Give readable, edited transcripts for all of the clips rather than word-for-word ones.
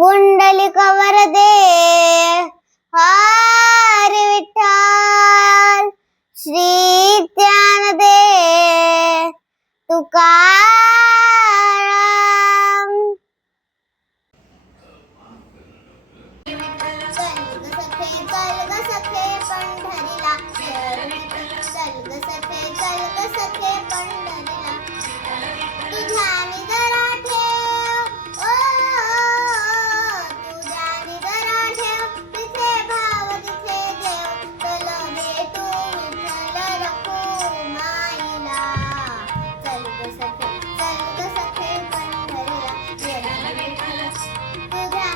पुंडलिक वरदे हरी विठ्ठल, श्री ज्ञानदे तुकाराम। चल ग सखे पंढरीला, चल ग सखे पंढरीला, तुझ्या निगरा ठेव, ओ तुझ्या निगरा ठेव, तिथे भाव तिथे देव, चल भेटू विठ्ठल रखुमाईला। चल ग सखे पंढरीला, तुझ्या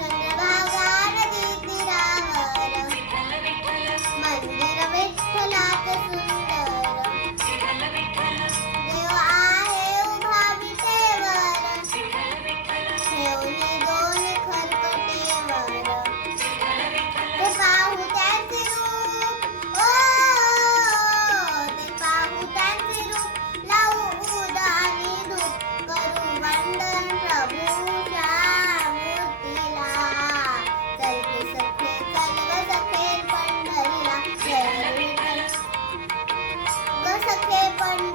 चंद्रभागा नदी तीरावर, मंदिर विठ्ठलाचे सुंदर, देव आहे उभा विटेवर, ठेवली दोन्ही खरकटेवर, ते पाहू त्यांचे रूप, ओ ते पाहू त्यांचे रूप, लावू उद आणि धूप, करू वंदन प्रभूच्या मूर्तीला। चल ग सखे पंढरीला, ग सखे पंढरीला।